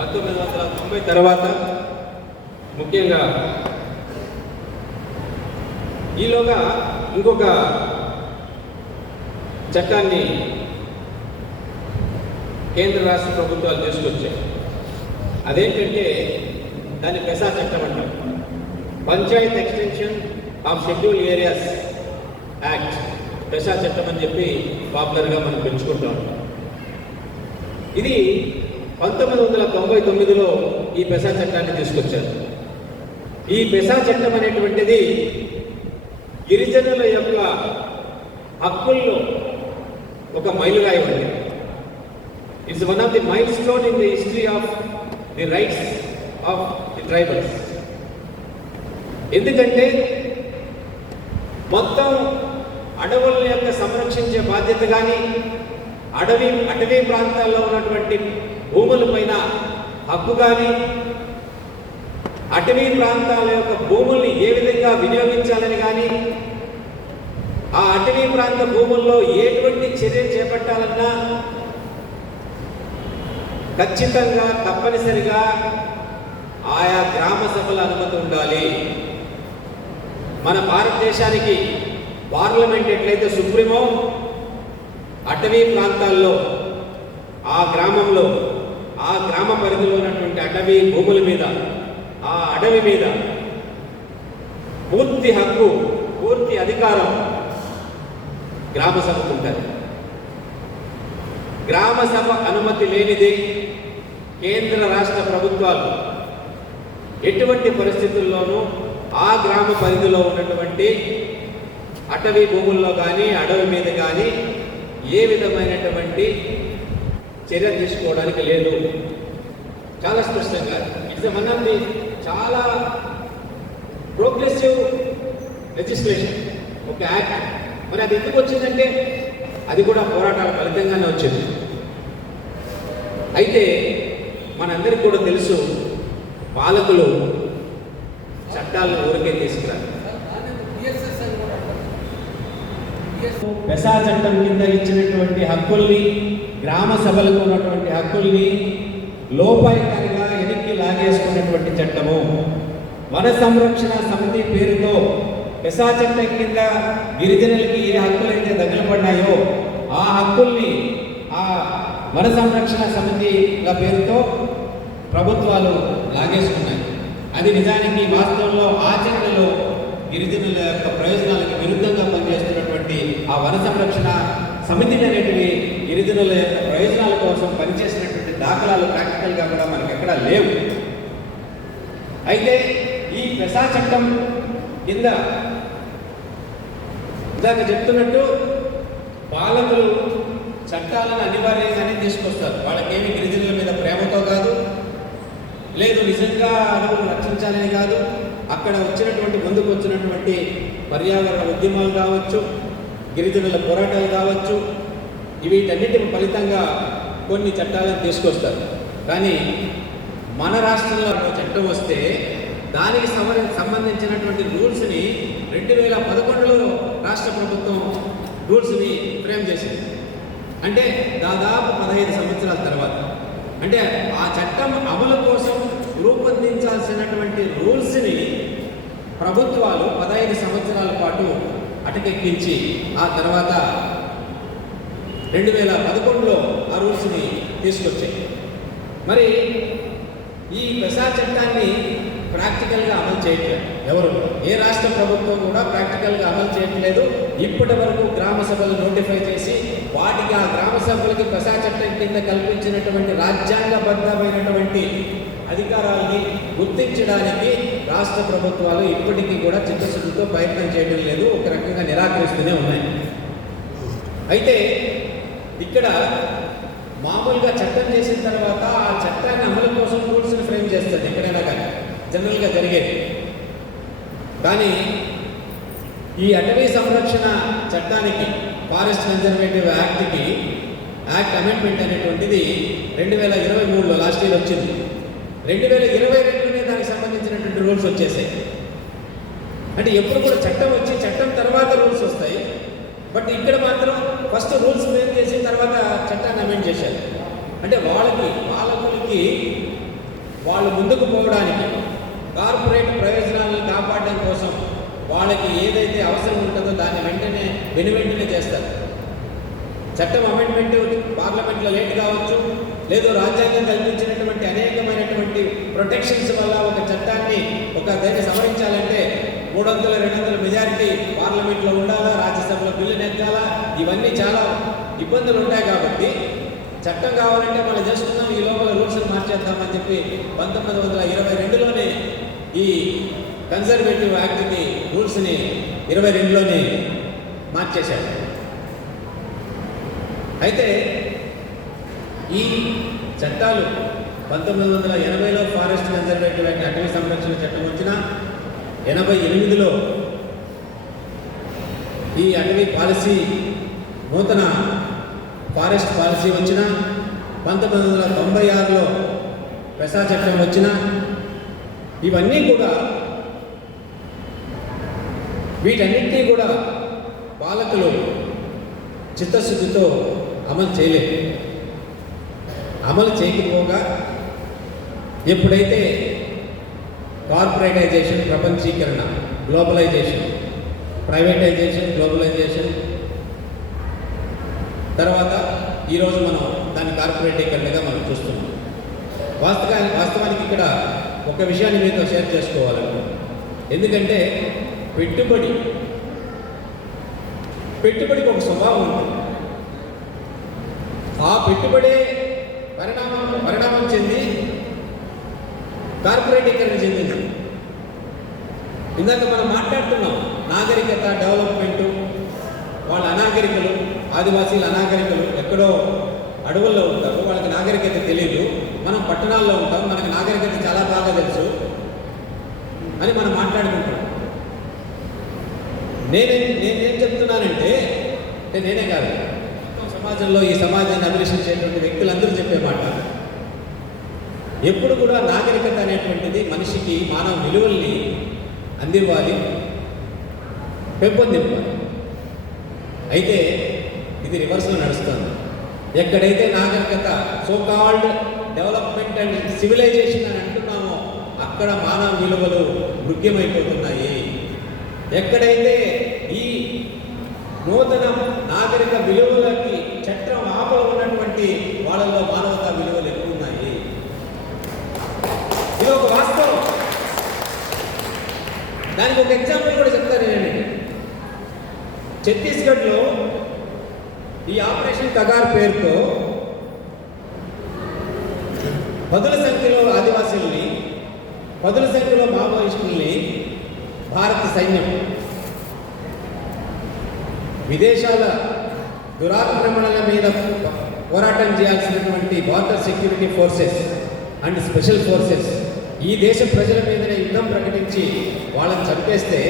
1990 తర్వాత ముఖ్యంగా ఈలోగా ఇంకొక చట్టాన్ని కేంద్ర రాష్ట్ర ప్రభుత్వాలు తీసుకొచ్చాయి. అదేంటంటే దాన్ని పెసా చట్టం అంటారు. Panchayat extension of scheduled areas act, PESA చట్టం అని చెప్పి పాపులర్గా మనం పెంచుకుంటాం. ఇది 1999లో ఈ పెసా చట్టాన్ని తీసుకొచ్చారు. ఈ పెసా చట్టం అనేటువంటిది గిరిజనుల యొక్క హక్కుల్లో ఒక మైలురాయి ఉంది. It's one of the mile stone in the history of the rights of the tribals. ఎందుకంటే మొత్తం అడవుల యొక్క సంరక్షించే బాధ్యత కానీ, అటవీ ప్రాంతాల్లో ఉన్నటువంటి భూముల పైన హక్కు కానీ, అటవీ ప్రాంతాల యొక్క భూముల్ని ఏ విధంగా వినియోగించాలని కానీ, ఆ అటవీ ప్రాంత భూముల్లో ఎటువంటి చర్య చేపట్టాలన్నా ఖచ్చితంగా తప్పనిసరిగా ఆయా గ్రామ సభల అనుమతి ఉండాలి. మన భారతదేశానికి పార్లమెంట్ ఎట్లయితే సుప్రీమో, అటవీ ప్రాంతాల్లో ఆ గ్రామంలో, ఆ గ్రామ పరిధిలో ఉన్నటువంటి అటవీ భూముల మీద, ఆ అడవి మీద పూర్తి హక్కు, పూర్తి అధికారం గ్రామ సభకు ఉంటుంది. గ్రామ సభ అనుమతి లేనిది కేంద్ర రాష్ట్ర ప్రభుత్వాలు ఎటువంటి పరిస్థితుల్లోనూ ఆ గ్రామ పరిధిలో ఉన్నటువంటి అటవీ భూముల్లో కానీ, అడవి మీద కానీ ఏ విధమైనటువంటి చర్య తీసుకోవడానికి లేదు. చాలా స్పష్టంగా ఇట్స్ వన్ ఆఫ్ ది చాలా ప్రోగ్రెసివ్ లెజిస్లేషన్, ఒక యాక్ట్. మరి అది ఎందుకు వచ్చిందంటే అది కూడా పోరాటాల ఫలితంగానే వచ్చింది. అయితే మనందరికీ కూడా తెలుసు, పాలకులు చట్టాలను ఊరికే తీసుకురారు. పెసా చట్టం కింద ఇచ్చినటువంటి హక్కుల్ని, గ్రామ సభలకు ఉన్నటువంటి హక్కుల్ని లోపాయికారిగా వెనక్కి లాగేసుకున్నటువంటి చట్టము. వన సంరక్షణ సమితి పేరుతో పెసా చట్టం కింద గిరిజనులకి ఏ హక్కులైతే తగిలిపడ్డాయో ఆ హక్కుల్ని ఆ వన సంరక్షణ సమితిల పేరుతో ప్రభుత్వాలు లాగేసుకున్నాయి. అది నిజానికి వాస్తవంలో ఆచరణలో గిరిజనుల యొక్క ప్రయోజనాలకు విరుద్ధంగా పనిచేస్తున్నటువంటి ఆ వన సంరక్షణ సమితిని అనేటివి గిరిజనుల యొక్క ప్రయోజనాల కోసం పనిచేసినటువంటి దాఖలాలు ప్రాక్టికల్గా కూడా మనకి ఎక్కడా లేవు. అయితే ఈ పెసా చట్టం కింద ఇందాక చెప్తున్నట్టు పాలకులు చట్టాలను అనివార్యంగానే తీసుకొస్తారు. వాళ్ళకేమి గిరిజనుల మీద ప్రేమతో కాదు, లేదు నిజంగా అడవులు రక్షించాలని కాదు, అక్కడ వచ్చినటువంటి ముందుకు వచ్చినటువంటి పర్యావరణ ఉద్యమాలు కావచ్చు, గిరిజనుల పోరాటాలు కావచ్చు, వీటన్నిటి ఫలితంగా కొన్ని చట్టాలను తీసుకొస్తారు. కానీ మన రాష్ట్రంలో చట్టం వస్తే దానికి సంబంధించినటువంటి రూల్స్ని 2011లో రాష్ట్ర ప్రభుత్వం రూల్స్ని ఫ్రేమ్ చేసింది. అంటే దాదాపు 15 సంవత్సరాల తర్వాత, అంటే ఆ చట్టం అమలు కోసం రూపొందించాల్సినటువంటి రూల్స్ని ప్రభుత్వాలు 15 సంవత్సరాల పాటు అటకెక్కించి ఆ తర్వాత 2011లో ఆ రూల్స్ని తీసుకొచ్చాయి. మరి ఈ పెసా చట్టాన్ని ప్రాక్టికల్గా అమలు చేయట్లేదు ఎవరు, ఏ రాష్ట్ర ప్రభుత్వం కూడా ప్రాక్టికల్గా అమలు చేయట్లేదు. ఇప్పటి వరకు గ్రామ సభలు నోటిఫై చేసి వాటికి ఆ గ్రామ సభలకి పెసా చట్టం కింద కల్పించినటువంటి రాజ్యాంగబద్ధమైనటువంటి అధికారాలని గుర్తించడానికి రాష్ట్ర ప్రభుత్వాలు ఇప్పటికీ కూడా చిత్తశుద్ధితో ప్రయత్నం చేయడం లేదు, ఒక రకంగా నిరాకరిస్తూనే ఉన్నాయి. అయితే ఇక్కడ మామూలుగా చట్టం చేసిన తర్వాత ఆ చట్టాన్ని అమలు కోసం రూల్స్ని ఫ్రేమ్ చేస్తుంది ఎక్కడైనా కానీ, జనరల్గా జరిగేది. కానీ ఈ అటవీ సంరక్షణ చట్టానికి, ఫారెస్ట్ కన్జర్వేటివ్ యాక్ట్కి యాక్ట్ అమెండ్మెంట్ అనేటువంటిది 2023లో లాస్ట్ ఇయర్ వచ్చింది. 2022లోనే దానికి సంబంధించినటువంటి రూల్స్ వచ్చేసాయి. అంటే ఎప్పుడు కూడా చట్టం వచ్చి చట్టం తర్వాత రూల్స్ వస్తాయి. బట్ ఇక్కడ మాత్రం ఫస్ట్ రూల్స్ ఫ్రేమ్ చేసిన తర్వాత చట్టాన్ని అమెండ్ చేశారు. అంటే వాళ్ళకి పాలకులకి వాళ్ళు ముందుకు పోవడానికి, కార్పొరేట్ ప్రయోజనాలను కాపాడడం కోసం వాళ్ళకి ఏదైతే అవసరం ఉంటుందో దాన్ని వెంటనే చేస్తారు. చట్టం అమెండ్మెంట్ పార్లమెంట్లో లేట్ కావచ్చు, లేదు రాజ్యాంగం కల్పించినటువంటి అనేకమైనటువంటి ప్రొటెక్షన్స్ వల్ల ఒక చట్టాన్ని దాన్ని సవరించాలంటే 300-200 మెజారిటీ పార్లమెంట్లో ఉండాలా, రాజ్యసభలో బిల్లు నెగ్గాలా, ఇవన్నీ చాలా ఇబ్బందులు ఉంటాయి. కాబట్టి చట్టం కావాలంటే మనం చేసుకుందాం, ఈ లోపల రూల్స్ని మార్చేద్దామని చెప్పి 1922లోనే ఈ కన్జర్వేటివ్ యాక్ట్ని రూల్స్ని 22లోనే మార్చేశారు. అయితే ఈ చట్టాలు 1980లో ఫారెస్ట్ కన్జర్వేటివ్ యాక్ట్ అటవీ సంరక్షణ చట్టం వచ్చిన, 88లో ఈ అటవీ పాలసీ నూతన ఫారెస్ట్ పాలసీ వచ్చిన, 1996లో పెసా చట్టం వచ్చిన, ఇవన్నీ కూడా వీటన్నింటినీ కూడా పాలకులు చిత్తశుద్ధితో అమలు చేయలేదు. అమలు చేయకపోగా ఎప్పుడైతే కార్పొరేటైజేషన్, ప్రపంచీకరణ, గ్లోబలైజేషన్, ప్రైవేటైజేషన్, గ్లోబలైజేషన్ తర్వాత ఈరోజు మనం దాని కార్పొరేటీకరణగా మనం చూస్తున్నాం. వాస్తవానికి ఇక్కడ ఒక విషయాన్ని మీతో షేర్ చేసుకోవాలను. ఎందుకంటే పెట్టుబడికి ఒక స్వభావం ఉంటుంది. ఆ పెట్టుబడే పరిణామం చెంది కార్పొరేటీకరణ చెందింది. ఇందాక మనం మాట్లాడుతున్నాం నాగరికత, డెవలప్మెంటు, వాళ్ళ అనాగరికలు, ఆదివాసీలు అనాగరికలు ఎక్కడో అడవుల్లో ఉంటారు, వాళ్ళకి నాగరికత తెలియదు. మనం పట్టణాల్లో ఉంటాం, మనకి నాగరికత చాలా బాగా తెలుసు అని మనం మాట్లాడుకుంటాం. నేనేం చెప్తున్నానంటే నేనే కాదు, సమాజంలో ఈ సమాజాన్ని అభిలషించేటువంటి వ్యక్తులందరూ చెప్పే మాట, ఎప్పుడు కూడా నాగరికత అనేటువంటిది మనిషికి మానవ విలువల్ని అందివ్వాలి, పెంపొందివ్వాలి. అయితే ఇది రివర్స్లో నడుస్తుంది. ఎక్కడైతే నాగరికత, సోకాల్డ్ డెవలప్మెంట్ అండ్ సివిలైజేషన్ అని అంటున్నామో అక్కడ మానవ విలువలు మృగ్యమైపోతున్నాయి. ఎక్కడైతే ఈ నూతన నాగరిక విలువలకి చట్టం ఆపలు ఉన్నటువంటి వాళ్ళల్లో మానవతా విలువలు ఎక్కువ ఉన్నాయి. ఇది ఒక వాస్తవం. దానికి ఒక ఎగ్జాంపుల్ కూడా చెప్తాను నేను. ఛత్తీస్గఢ్లో ఈ ఆపరేషన్ కగార్ పేరుతో పదుల సంఖ్యలో ఆదివాసీల్ని, పదుల సంఖ్యలో మావోయిస్టుల్ని భారత సైన్యం విదేశాల దురాక్రమణల మీద పోరాటం చేయాల్సినటువంటి border security forces and special forces ఈ దేశ ప్రజల మీదనే యుద్ధం ప్రకటించి వాళ్ళని చంపేస్తే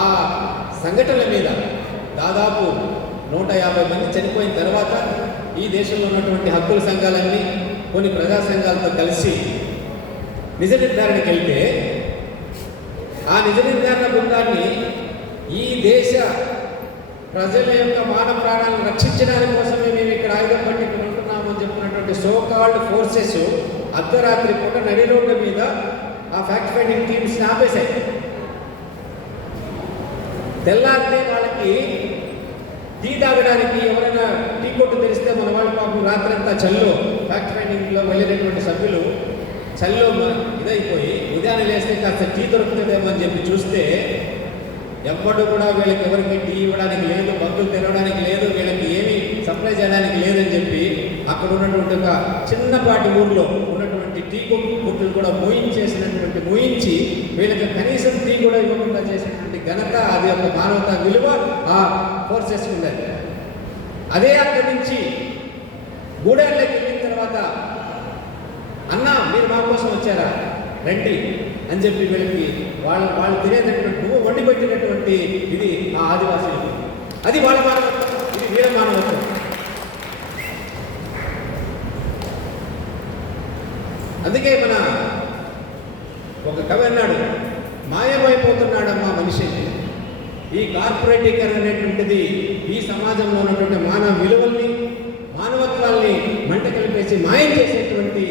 ఆ సంఘటనల మీద దాదాపు 150 మంది చనిపోయిన తర్వాత ఈ దేశంలో ఉన్నటువంటి హక్కుల సంఘాలన్నీ కొన్ని ప్రజా సంఘాలతో కలిసి నిజ నిర్ధారణకి వెళ్తే ఆ నిజ నిర్ధారణ బృందాన్ని ఈ దేశ ప్రజల యొక్క మానవ ప్రాణాలను రక్షించడానికి కోసమే మేము ఇక్కడ ఆయుధం పట్టుకుని ఉంటున్నాము అని చెప్పినటువంటి సోకాల్డ్ ఫోర్సెస్ అర్ధరాత్రి పూట నడి రోడ్డు మీద ఆ ఫ్యాక్ట్ ఫైండింగ్ టీమ్స్ని ఆపేశాయి. తెల్లారితే వాళ్ళకి టీ తాగడానికి ఎవరైనా టీ కొట్టు తెరిస్తే మన వాళ్ళు పాపం రాత్రంతా చల్లో ఫ్యాక్ట్ ఫైండింగ్లో వెళ్ళినటువంటి సభ్యులు చల్లో ఇదైపోయి ఉదయాన్నే లేస్తే కాస్త టీ దొరుకుతుందేమో అని చెప్పి చూస్తే ఎవ్వడు కూడా వీళ్ళకి ఎవరికి టీ ఇవ్వడానికి లేదు, మందులు తినడానికి లేదు, వీళ్ళకి ఏమీ సప్లై చేయడానికి లేదని చెప్పి అక్కడ ఉన్నటువంటి ఒక చిన్నపాటి ఊర్లో ఉన్నటువంటి టీ కొట్టులు కూడా మూయించి వీళ్ళకి కనీసం టీ కూడా ఇవ్వకుండా చేసినటువంటి ఘనత, అది ఒక మానవతా విలువ ఆ ఫోర్సెస్ ఉండాలి. అదే అక్కడి నుంచి గూడెంలోకి వెళ్ళిన తర్వాత అన్నా మీరు మా కోసం వచ్చారా రండి అని చెప్పి వీళ్ళకి వాళ్ళు తినేటటువంటి వండి పెట్టినటువంటి ఇది ఆ ఆదివాసీలకు. అది వాళ్ళ మానవత్వం, ఇది వీళ్ళ మానవత్వం. అందుకే మన ఒక కవి అన్నాడు, మాయమైపోతున్నాడమ్మా మనిషి. ఈ కార్పొరేటీకరణ అనేటువంటిది ఈ సమాజంలో ఉన్నటువంటి మానవ విలువల్ని, మానవత్వాల్ని మంట కలిపేసి మాయం చేసేటువంటి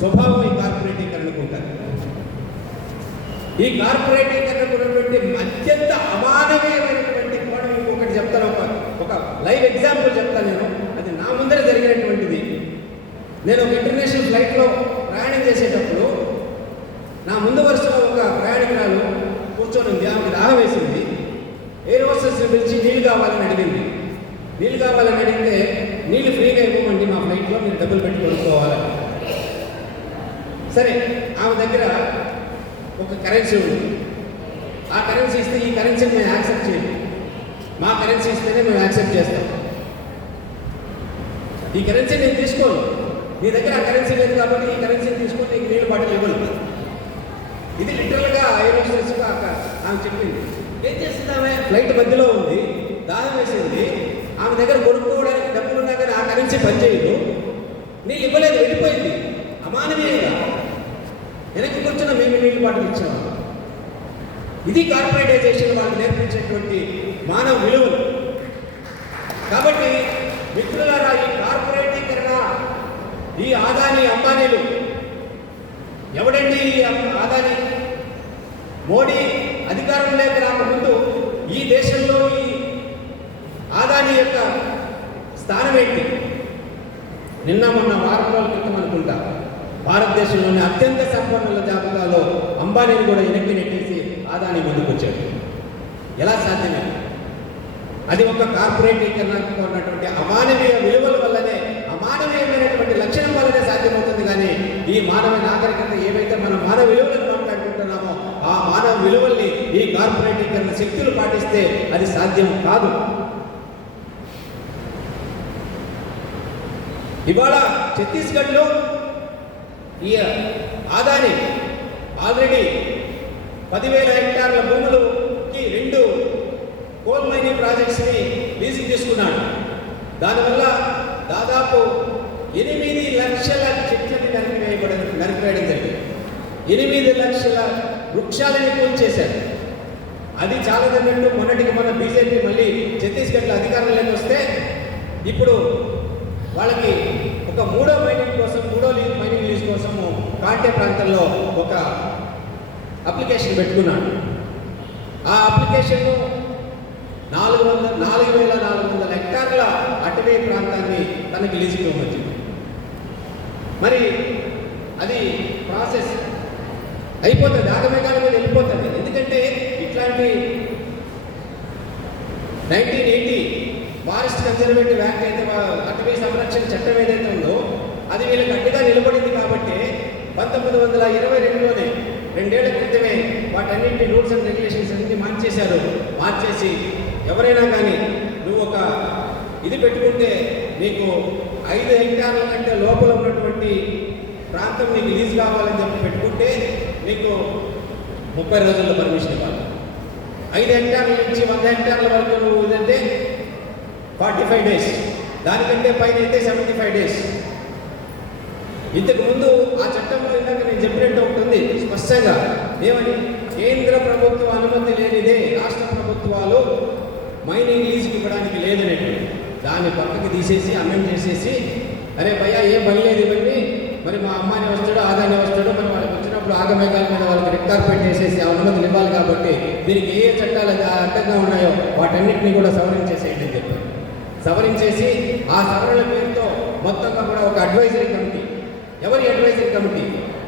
స్వభావం ఈ కార్పొరేట్ ఈ కార్పొరేటీకరణకు ఉన్నటువంటి అత్యంత అమానవీయమైనటువంటి కోణం ఇంకొకటి చెప్తాను. ఒక లైవ్ ఎగ్జాంపుల్ చెప్తాను నేను. అది నా ముందర జరిగినటువంటిది. నేను ఒక ఇంటర్నేషనల్ ఫ్లైట్లో ప్రయాణం చేసేటప్పుడు నా ముందు వరుసలో ఒక ప్రయాణికురాలు కూర్చొని ఉంది. ఆమెకు దాహం వేసింది. ఎయిర్ హోస్టెస్ని పిలిచి నీళ్ళు కావాలని అడిగింది. నీళ్ళు కావాలని అడిగితే నీళ్ళు ఫ్రీగా ఇవ్వమండి, మా ఫ్లైట్లో మీరు డబ్బులు పెట్టి కొనుక్కోవాలని. సరే, ఆమె దగ్గర ఒక కరెన్సీ ఉంది. ఆ కరెన్సీ ఇస్తే ఈ కరెన్సీని మేము యాక్సెప్ట్ చేయం. మా కరెన్సీ ఇస్తేనే మేము యాక్సెప్ట్ చేస్తాం. ఈ కరెన్సీ నేను తీసుకోను, మీ దగ్గర ఆ కరెన్సీ లేదు కాబట్టి ఈ కరెన్సీని తీసుకొని నీకు నీళ్ళు బాటిల్ ఇవ్వను. ఇది లిటరల్గా ఎయిర్ హోస్టెస్గా ఆమె చెప్పింది. ఏం చేస్తుంది ఆమె? ఫ్లైట్ మధ్యలో ఉంది, దాహం వేసింది. ఆమె దగ్గర కొనుక్కోవడానికి డబ్బులు ఉన్నా కానీ ఆ కరెన్సీ పనిచేయదు. నీళ్ళు ఇవ్వలేదు, వెళ్ళిపోయింది. అమానవీయంగా వెనక్కి కూర్చున్న మేము నీళ్ళు బాటిల్ ఇచ్చాము. ఇది కార్పొరేటైజేషన్ వాళ్ళకి నేర్పించేటువంటి మానవ విలువలు. కాబట్టి మిత్రులారా, ఈ కార్పొరేటీకరణ, ఈ ఆదాని అంబానీలు ఎవడండి? ఈ ఆదాని మోడీ అధికారంలోకి రాకముందు ఈ దేశంలో ఈ ఆదాని యొక్క స్థానం ఏంటి? నిన్న మొన్న వారం రోజుల క్రితం అనుకుంటా భారతదేశంలోని అత్యంత సంపన్నుల జాబితాలో అంబానీని కూడా వెనక్కి నెట్టేసి ఆదాని ముందుకు వచ్చాడు. ఎలా సాధ్యమే? అది ఒక కార్పొరేటీకరణకు ఉన్నటువంటి అమానవీయ విలువల వల్లనే, అమానవీయమైనటువంటి లక్షణం వల్లనే సాధ్యమవుతుంది. కానీ ఈ మానవ నాగరికత ఏవైతే మనం మానవ విలువలను మాట్లాడుకుంటున్నామో ఆ మానవ విలువల్ని ఈ కార్పొరేటీకరణ శక్తులు పాటిస్తే అది సాధ్యం కాదు. ఇవాళ ఛత్తీస్గఢ్లో ఈ ఆదాని ఆల్రెడీ 10,000 హెక్టార్ల భూములకి 2 కోల్ మైనింగ్ ప్రాజెక్ట్స్ని లీజుకి తీసుకున్నాడు. దానివల్ల దాదాపు 8 లక్షల చెట్లని నరికివేయడం జరిగింది. 8 లక్షల వృక్షాలని కూల్చేశారు. అది చాలా తగ్గట్టు మొన్నటికి మన బీజేపీ మళ్ళీ ఛత్తీస్గఢ్లో అధికారంలోకి వస్తే ఇప్పుడు వాళ్ళకి ఒక మూడో మైనింగ్ లీజ్ కోసము కాంటే ప్రాంతంలో ఒక అప్లికేషన్ పెట్టుకున్నాడు. ఆ అప్లికేషన్ 4,400 హెక్టార్ల అటవీ ప్రాంతాన్ని తనకి లీజుకి ఇవ్వవచ్చింది. మరి అది ప్రాసెస్ అయిపోతుంది, ఆగమేఘాల మీద వెళ్ళిపోతుంది. ఎందుకంటే ఇట్లాంటి 1980 ఫారెస్ట్ కన్జర్వేటివ్ యాక్ట్ అయితే, అటవీ సంరక్షణ చట్టం ఏదైతే ఉందో అది వీళ్ళకి అడ్డుగా నిలబడింది. కాబట్టి 1922లోనే 2 ఏళ్ల క్రితమే వాటన్నింటి రూల్స్ అండ్ రెగ్యులేషన్స్ అన్ని మార్చేసి ఎవరైనా కానీ నువ్వు ఒక ఇది పెట్టుకుంటే నీకు 5 హెక్టార్ల కంటే లోపల ఉన్నటువంటి ప్రాంతం నీకు లీజ్ కావాలని చెప్పి పెట్టుకుంటే నీకు 30 రోజుల్లో పర్మిషన్ ఇవ్వాలి. 5 హెక్టార్ల నుంచి 100 హెక్టార్ల వరకు నువ్వు ఇదంటే 45 డేస్, దానికంటే పైన అయితే 75 డేస్. ఇంతకుముందు ఆ చట్టంలో ఇందాక నేను చెప్పినట్టు ఉంటుంది స్పష్టంగా ఏమని, కేంద్ర ప్రభుత్వ అనుమతి లేనిదే రాష్ట్ర ప్రభుత్వాలు మైనింగ్ లీజుకి ఇవ్వడానికి లేదనేది. దాన్ని పక్కకి తీసేసి అమెండ్ చేసేసి, అరే భయ్యా ఏం పని లేదు ఇవన్నీ, మరి మా అమ్మాయిని వస్తాడు ఆదాన్ని వస్తాడు, మరి వాళ్ళకి వచ్చినప్పుడు ఆగమేఘాల మీద వాళ్ళకి రెడ్ కార్పెట్ వేసేసి అనుమతులు ఇవ్వాలి. కాబట్టి దీనికి ఏ చట్టాలు అడ్డంగా ఉన్నాయో వాటన్నిటిని కూడా సవరించేసేయండి అని చెప్పారు. సవరించేసి ఆ సవరణ పేరుతో మొత్తంగా కూడా ఒక అడ్వైజరీ కమిటీ. ఎవరి అడ్వైజరీ కమిటీ?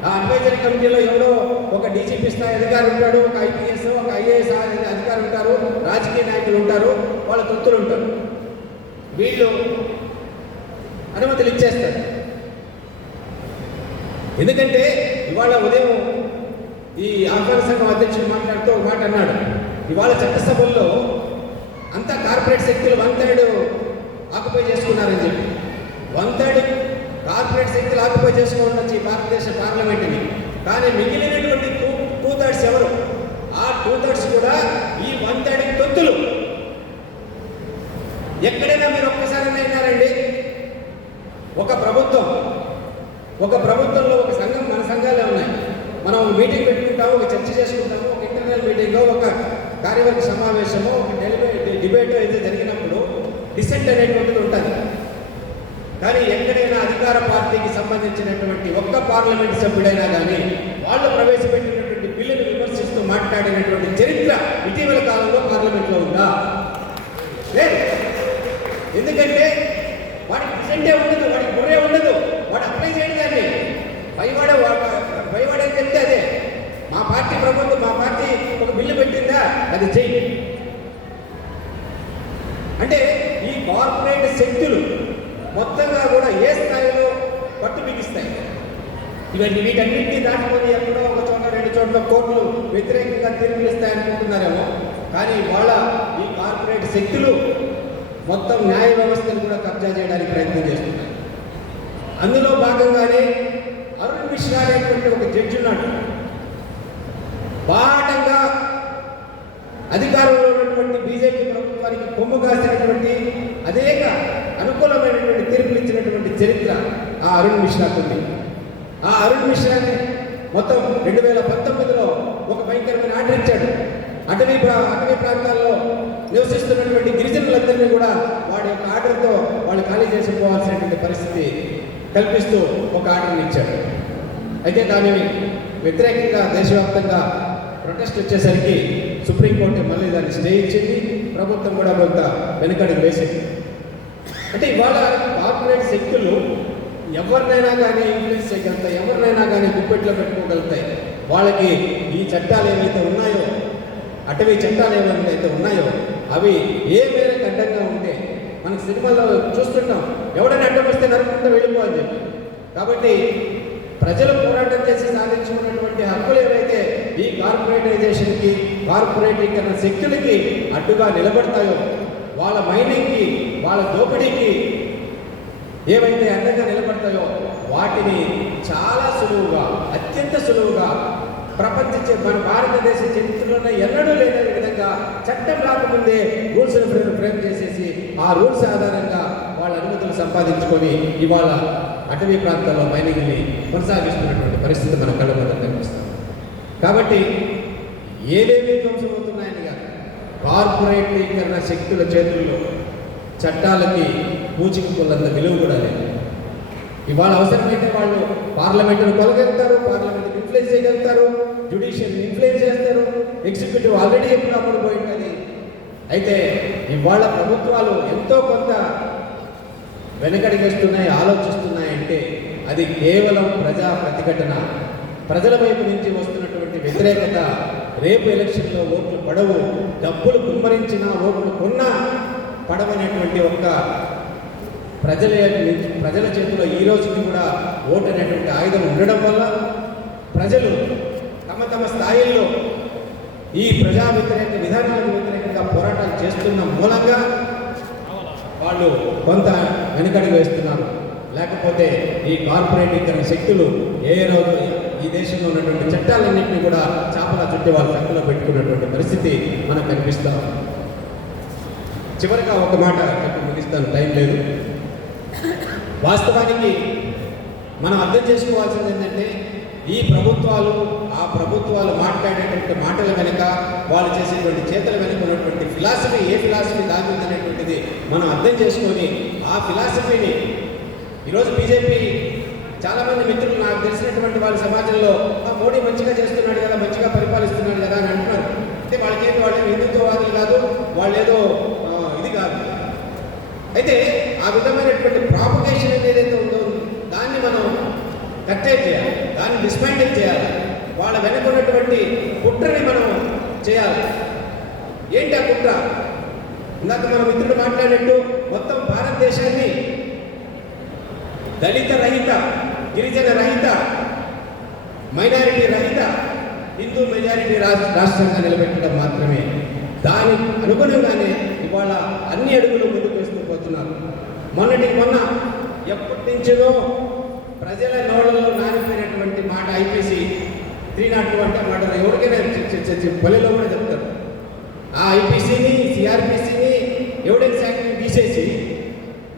ఆ అడ్వైజరీ కమిటీలో ఎవరో ఒక డీజీపీ స్థాయి అధికారి ఉంటాడు, ఒక ఐపీఎస్, ఒక ఐఏఎస్ అధికారులు ఉంటారు, రాజకీయ నాయకులు ఉంటారు, వాళ్ళ తొత్తులు ఉంటారు. వీళ్ళు అనుమతులు ఇచ్చేస్తారు. ఎందుకంటే ఇవాళ ఉదయం ఈ ఆహ్వాన సంఘం అధ్యక్షుడు మాట్లాడుతూ ఒక మాట అన్నాడు, ఇవాళ చట్టసభల్లో అంతా కార్పొరేట్ శక్తులు 1/3 ఆక్యుపై చేసుకున్నారని చెప్పి. 1/3 కార్పొరేట్ శక్తులు ఆక్యుపై చేసుకోవచ్చు ఈ భారతదేశ పార్లమెంట్ని. కానీ మిగిలినటువంటి 2/3 ఎవరు? ఆ 2/3 కూడా ఈ 1/3 తొత్తులు. ఎక్కడైనా మీరు ఒక్కసారి అయినారండి? ఒక ప్రభుత్వంలో ఒక సంఘం, మన సంఘాలే ఉన్నాయి, మనం మీటింగ్ పెట్టుకుంటాము, ఒక చర్చ చేసుకుంటాము, ఒక ఇంటర్నల్ మీటింగో, ఒక కార్యవర్గ సమావేశమో, ఒక డిబేట్ అయితే జరిగినప్పుడు డిసెంట్ అనేటువంటిది ఉంటుంది. కానీ ఎక్కడైనా అధికార పార్టీకి సంబంధించినటువంటి ఒక్క పార్లమెంట్ సభ్యుడైనా కానీ వాళ్ళు ప్రవేశపెట్టినటువంటి బిల్లును విమర్శిస్తూ మాట్లాడినటువంటి చరిత్ర ఇటీవల కాలంలో పార్లమెంట్లో ఉందా? లేదు. ఎందుకంటే వాడికి ప్రెసెంటే ఉండదు, వాడికి బుర్రే ఉండదు, వాడు అప్లై చేయడం దాన్ని భయవాడని చెప్తే అదే మా పార్టీ ప్రభుత్వం, మా పార్టీ ఒక బిల్లు పెట్టిందా అది చెయ్యి అంటే ఈ కార్పొరేట్ శక్తులు మొత్తంగా కూడా ఏ స్థాయిలో పట్టు బిగిస్తాయి. వీటన్నింటినీ దాటుకొని ఎక్కడో ఒక చోట 2 చోట్ల కోర్టులు వ్యతిరేకంగా తీర్పులు ఇస్తాయనుకుంటున్నారేమో, కానీ వాళ్ళ ఈ కార్పొరేట్ శక్తులు మొత్తం న్యాయ వ్యవస్థను కూడా కబ్జా చేయడానికి ప్రయత్నం చేస్తున్నాయి. అందులో భాగంగానే అరుణ్ మిశ్రా అనేటువంటి ఒక జడ్జి ఉన్నాడు. బాటంగా అధికారంలో ఉన్నటువంటి బీజేపీ ప్రభుత్వానికి కొమ్ము కాసినటువంటి అనేక అనుకూలమైనటువంటి తీర్పులు ఇచ్చినటువంటి చరిత్ర ఆ అరుణ్ మిశ్రాకు ఉంది. ఆ అరుణ్ మిశ్రాని మొత్తం 2019లో ఒక భయంకరమైన ఆర్డర్ ఇచ్చాడు. అటవీ ప్రాంతాల్లో నివసిస్తున్నటువంటి గిరిజనులందరినీ కూడా వాడి యొక్క ఆర్డర్తో వాళ్ళు ఖాళీ చేసుకోవాల్సినటువంటి పరిస్థితి కల్పిస్తూ ఒక ఆర్డర్ని ఇచ్చాడు. అయితే దాని వ్యతిరేకంగా దేశవ్యాప్తంగా ప్రొటెస్ట్ వచ్చేసరికి సుప్రీంకోర్టు మళ్ళీ దాన్ని స్టే ఇచ్చింది. ప్రభుత్వం కూడా కొంత వెనుకడుగు వేసింది. అంటే ఇవాళ కార్పొరేట్ శక్తులు ఎవరినైనా కానీ ఇన్ఫ్లుయెన్స్ చేయగలుగుతాయి, ఎవరినైనా కానీ గుప్పెట్లో పెట్టుకోగలుగుతాయి. వాళ్ళకి ఈ చట్టాలు ఏవైతే ఉన్నాయో, అటవీ చట్టాలు ఏవైతే ఉన్నాయో అవి ఏ మేరకు అడ్డంగా ఉంటే మనకి సినిమాల్లో చూస్తుంటాం, ఎవడైనా అడ్డం వస్తే నరుకుంటూ వెళ్ళిపోవని చెప్పి. కాబట్టి ప్రజలు పోరాటం చేసి సాధించుకున్నటువంటి హక్కులు ఏవైతే ఈ కార్పొరేటైజేషన్కి, కార్పొరేటీకరణ శక్తులకి అడ్డుగా నిలబడతాయో, వాళ్ళ మైనింగ్కి, వాళ్ళ దోపిడీకి ఏవైతే అడ్డంగా నిలబడతాయో వాటిని చాలా సులువుగా, అత్యంత సులువుగా మన భారతదేశ చరిత్రలోనే ఎన్నడూ లేని విధంగా చట్టం రాకముందే రూల్స్ ఫ్రేమ్ చేసేసి ఆ రూల్స్ ఆధారంగా వాళ్ళ అనుమతులు సంపాదించుకొని ఇవాళ అటవీ ప్రాంతాల్లో మైనింగ్ని కొనసాగిస్తున్నటువంటి పరిస్థితి మన కళ్ళ ముందు కనిపిస్తుంది. కాబట్టి ఏవేవి ధ్వంసమవుతున్నాయని కాదు, కార్పొరేటీకరణ శక్తుల చేతుల్లో చట్టాలకి పూచికి కొల్లంత విలువ కూడా లేదు. ఇవాళ అవసరమైతే వాళ్ళు పార్లమెంటును కొలగలుగుతారు, పార్లమెంట్ని ఇన్ఫ్లుయెన్స్ చేయగలుగుతారు, జ్యుడిషియల్ని ఇన్ఫ్లుయెన్స్ చేస్తారు, ఎగ్జిక్యూటివ్ ఆల్రెడీ ఎప్పుడు అమలు పోయింది. అయితే ఇవాళ ప్రభుత్వాలు ఎంతో కొంత వెనకడిగేస్తున్నాయి, ఆలోచిస్తున్నాయంటే అది కేవలం ప్రజా ప్రతిఘటన, ప్రజల వైపు నుంచి వస్తున్నటువంటి వ్యతిరేకత. రేపు ఎలక్షన్లో ఓట్లు పడవు, డబ్బులు కుమ్మరించినా ఓట్లు కొన్నా పడవనేటువంటి ఒక్క ప్రజల చేతిలో ఈ రోజుకి కూడా ఓటు అనేటువంటి ఆయుధం ఉండడం వల్ల ప్రజలు తమ స్థాయిల్లో ఈ ప్రజా వ్యతిరేక విధానాలకు వ్యతిరేకంగా పోరాటాలు చేస్తున్న మూలంగా వాళ్ళు కొంత వెనుకడుగు వేస్తున్నారు. లేకపోతే ఈ కార్పొరేటీకరణ శక్తులు ఏ రోజు ఈ దేశంలో ఉన్నటువంటి చట్టాలన్నింటినీ కూడా చాపలా చుట్టి వాళ్ళ సంఖ్యలో పెట్టుకున్నటువంటి పరిస్థితి మనకు కనిపిస్తాం. చివరిగా ఒక మాట చెప్పి ముగిస్తాను, టైం లేదు. వాస్తవానికి మనం అర్థం చేసుకోవాల్సింది ఏంటంటే ఈ ప్రభుత్వాలు, ఆ ప్రభుత్వాలు మాట్లాడేటువంటి మాటల వెనుక, వాళ్ళు చేసేటువంటి చేతల వెనుక ఉన్నటువంటి ఫిలాసఫీ, ఏ ఫిలాసఫీ దాగుందనేటువంటిది మనం అర్థం చేసుకొని ఆ ఫిలాసఫీని ఈరోజు బీజేపీ చాలామంది మిత్రులు, నాకు తెలిసినటువంటి వాళ్ళ సమాజంలో మోడీ మంచిగా చేస్తున్నాడు కదా, మంచిగా పరిపాలిస్తున్నాడు కదా అని అంటున్నారు. అంటే వాళ్ళకేమి, వాళ్ళు హిందుత్వవాదులు కాదు, వాళ్ళు ఏదో ఇది కాదు. అయితే ఆ విధమైనటువంటి ప్రాపగేషన్ ఏదైతే ఉందో దాన్ని మనం కట్టేజ్ చేయాలి, దాన్ని డిస్మాంటిల్ చేయాలి. వాళ్ళ వెనక ఉన్నటువంటి కుట్రని మనం చేయాలి. ఏంటి ఆ కుట్ర? ఇందాక మన మిత్రుడు మాట్లాడినట్టు మొత్తం భారతదేశాన్ని దళిత రహిత, గిరిజన రహిత, మైనారిటీ రహిత, హిందూ మెజారిటీ రాష్ట్రంగా నిలబెట్టడం మాత్రమే. దాని అనుగుణంగానే ఇవాళ అన్ని అడుగులు ముందుకు వేస్తూ పోతున్నారు. మొన్న ఎప్పటి నుంచో ప్రజల నోళ్ళలో నానిపోయినటువంటి మాట ఐపీసీ 302 అంటే మాట ఎవరికైనా పల్లెలో కూడా చెప్తారు. ఆ ఐపీసీని, సిఆర్పిసిని, ఎవిడెన్స్ యాక్ట్ని తీసేసి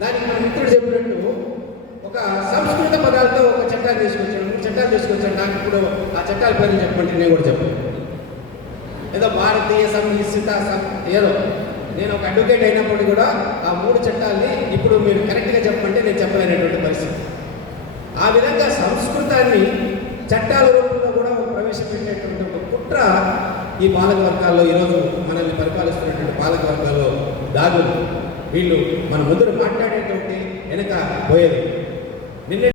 దానికి మన మిత్రుడు చెప్పినట్టు ఒక సంస్కృత పదాలతో ఒక చట్టాలు తీసుకొచ్చాడు. నాకు ఇప్పుడు ఆ చట్టాల పేర్లు చెప్పమంటే నేను కూడా చెప్పాను. ఏదో భారతీయ సంహిత ఏదో, నేను ఒక అడ్వకేట్ అయినప్పుడు కూడా ఆ 3 చట్టాలని ఇప్పుడు మీరు కరెక్ట్గా చెప్పమంటే నేను చెప్పలేనటువంటి పరిస్థితి. ఆ విధంగా సంస్కృతాన్ని చట్టాల రూపంలో కూడా ప్రవేశపెట్టేటువంటి ఒక కుట్ర ఈ పాలక వర్గాల్లో ఈరోజు మనల్ని పరిపాలిస్తున్నటువంటి పాలక వర్గాల్లో దాగులు. వీళ్ళు మన ముందర మాట్లాడేటువంటి వెనక పోయేది. నిన్న